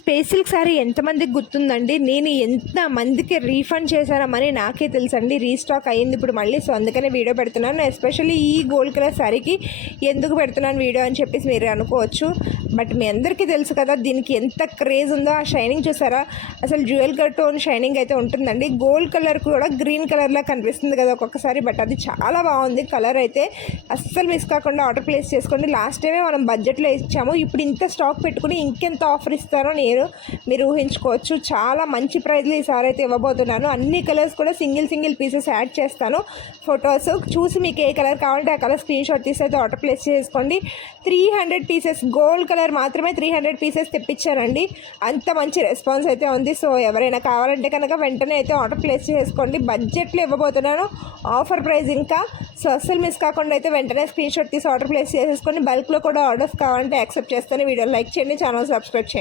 Space silk sari ఎంతమందికి గుర్తుందండి? నేను ఎంతమందికి రీఫండ్ చేశానో మనీ నాకే తెలుసండి. రీస్టాక్ అయ్యింది ఇప్పుడు మళ్ళీ. సో అందుకనే వీడియో పెడుతున్నాను. ఎస్పెషల్లీ ఈ గోల్డ్ కలర్ శారీకి ఎందుకు పెడుతున్నాను వీడియో అని చెప్పేసి మీరు అనుకోవచ్చు. బట్ మీ అందరికీ తెలుసు కదా దీనికి ఎంత క్రేజ్ ఉందో. ఆ షైనింగ్ చూసారా? అసలు జ్యువెల్ టోన్ షైనింగ్ అయితే ఉంటుందండి. గోల్డ్ కలర్ కూడా గ్రీన్ కలర్లా కనిపిస్తుంది కదా ఒక్కొక్కసారి. బట్ అది చాలా బాగుంది కలర్ అయితే. అస్సలు మిస్ కాకుండా ఆర్డర్ ప్లేస్ చేసుకోండి. లాస్ట్ టైమే మనం బడ్జెట్లో ఇచ్చాము. ఇప్పుడు ఇంత స్టాక్ పెట్టుకుని ఇంకెంత ఆఫర్ ఇస్తారో మీరు ఊహించుకోవచ్చు. చాలా మంచి ప్రైజ్లో ఈసారి అయితే ఇవ్వబోతున్నాను. అన్ని కలర్స్ కూడా సింగిల్ పీసెస్ యాడ్ చేస్తాను. ఫొటోస్ చూసి మీకు ఏ కలర్ కావాలంటే ఆ కలర్ స్క్రీన్ షాట్ తీసి అయితే ఆర్డర్ ప్లేస్ చేసుకోండి. 300 పీసెస్ గోల్డ్ కలర్ మాత్రమే 300 పీసెస్ తెప్పించానండి. అంత మంచి రెస్పాన్స్ అయితే ఉంది. సో ఎవరైనా కావాలంటే కనుక వెంటనే అయితే ఆర్డర్ ప్లేస్ చేసుకోండి. బడ్జెట్లో ఇవ్వబోతున్నాను, ఆఫర్ ప్రైస్ ఇంకా. సో అస్సలు మిస్ కాకుండా అయితే వెంటనే స్క్రీన్ షాట్ తీసి ఆర్డర్ ప్లేస్ చేసేసుకోండి. బల్క్లో కూడా ఆర్డర్స్ కావాలంటే యాక్సెప్ట్ చేస్తాను. వీడియో లైక్ చేయండి, ఛానల్ సబ్స్క్రైబ్ చేయండి.